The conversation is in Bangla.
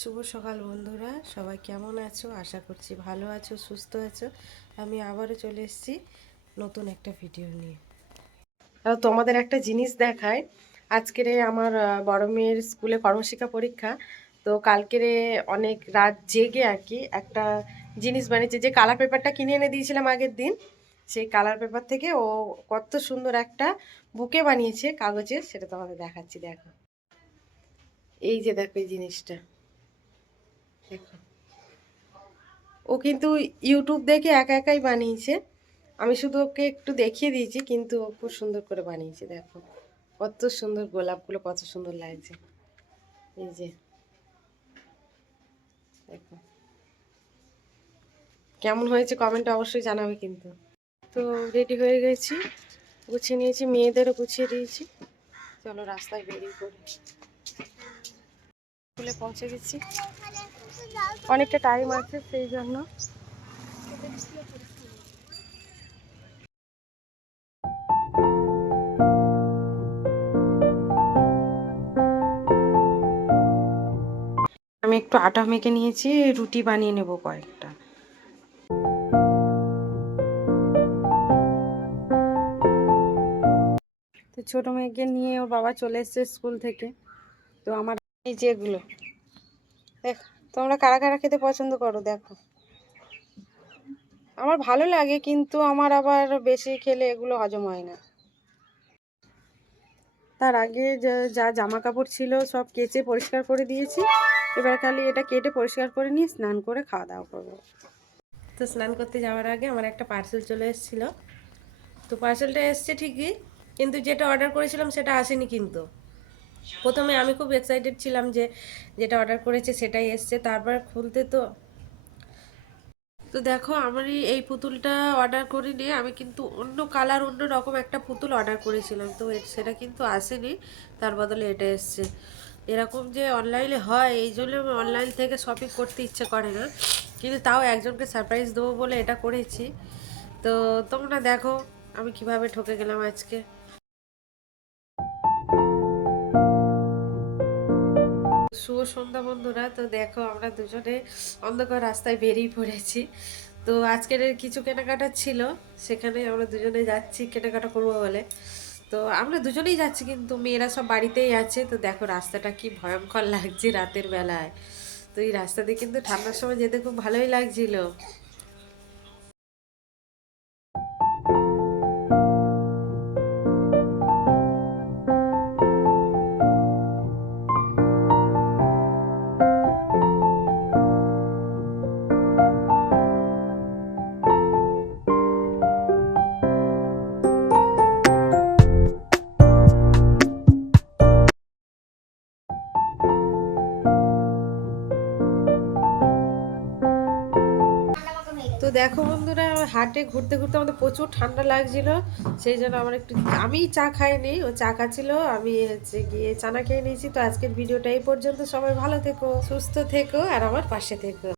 শুভ সকাল বন্ধুরা, সবাই কেমন আছো? আশা করছি ভালো আছো, সুস্থ আছো। আমি আবারও চলে এসেছি নতুন একটা ভিডিও নিয়ে। আর তোমাদের একটা জিনিস দেখায় আজকেরে আমার বড় মেয়ের স্কুলে কর্মশিক্ষা পরীক্ষা। তো কালকেরে অনেক রাত জেগে আর কি একটা জিনিস বানিয়েছে। যে কালার পেপারটা কিনে এনে দিয়েছিলাম আগের দিন, সেই কালার পেপার থেকে ও কত সুন্দর একটা বুকে বানিয়েছে কাগজের সেটা তোমাদের দেখাচ্ছি, দেখো। এই যে দেখো এই জিনিসটা। ও কিন্তু ইউটিউব দেখে একা একাই বানিয়েছে। আমি শুধু ওকে একটু দেখিয়ে দিয়েছি, কিন্তু ও খুব সুন্দর করে বানিয়েছে, দেখো। কত সুন্দর গোলাপগুলো, কত সুন্দর লাগছে। এই যে, দেখো। কেমন হয়েছে কমেন্টে অবশ্যই জানাবে কিন্তু। তো রেডি হয়ে গেছি। গুছিয়ে নিয়েছি, মেয়েদেরও গুছিয়ে দিয়েছি। চলো রাস্তায় বেরিয়ে পড়ি। স্কুলে পৌঁছে গেছি। অনেকটা টাইম আছে সেই জন্য। আমি একটু আটা মেখে নিয়েছি, রুটি বানিয়ে নেব কয়েকটা। তো ছোটো মেয়েকে নিয়ে ওর বাবা চলে এসছে স্কুল থেকে। তো আমার এই যেগুলো দেখ, তোমরা কারা কারা খেতে পছন্দ করো, দেখো। আমার ভালো লাগে, কিন্তু আমার আবার বেশি খেলে এগুলো হজম হয় না। তার আগে যা জামা কাপড় ছিল সব কেচে পরিষ্কার করে দিয়েছি। এবার খালি এটা কেটে পরিষ্কার করে নিয়ে স্নান করে খাওয়া দাওয়া করব। তো স্নান করতে যাওয়ার আগে আমার একটা পার্সেল চলে এসেছিল। তো পার্সেলটা এসছে ঠিকই, কিন্তু যেটা অর্ডার করেছিলাম সেটা আসেনি কিন্তু। প্রথমে আমি খুব এক্সাইটেড ছিলাম যে যেটা অর্ডার করেছে সেটাই এসছে, তারপর খুলতে তো। তো দেখো, আমার এই- পুতুলটা অর্ডার করিনি আমি কিন্তু অন্য কালার অন্য রকম একটা পুতুল অর্ডার করেছিলাম। তো সেটা কিন্তু আসেনি, তার বদলে এটা এসছে। এরকম যে অনলাইনে হয়, এই জন্য অনলাইন থেকে শপিং করতে ইচ্ছে করে না। কিন্তু তাও একজনকে সারপ্রাইজ দেবো বলে এটা করেছি। তো তোমরা দেখো আমি কীভাবে ঠকে গেলাম আজকে। শুভ সন্ধ্যা বন্ধুরা। তো দেখো, আমরা দুজনে অন্ধকার রাস্তায় বেরিয়ে পড়েছি। তো আজকের কিছু কেনাকাটা ছিল, সেখানে আমরা দুজনে যাচ্ছি কেনাকাটা করব বলে। তো আমরা দুজনেই যাচ্ছি, কিন্তু মেয়েরা সব বাড়িতেই আছে। তো দেখো, রাস্তাটা কি ভয়ঙ্কর লাগছে রাতের বেলায়। তো এই রাস্তা দিয়ে কিন্তু ঠান্ডার সময় যেতে খুব ভালোই লাগছিল। তো দেখো বন্ধুরা হাটে ঘুরতে ঘুরতে আমাদের প্রচুর ঠান্ডা লাগছিল, সেই জন্য আমার একটু আমি চা খাইনি, ও চা খাচ্ছিল, আমি হচ্ছে গিয়ে চানা খেয়ে নিয়েছি, তো আজকের ভিডিওটা এই পর্যন্ত, সবাই ভালো থেকো, সুস্থ থেকো, আর আমার পাশে থেকো।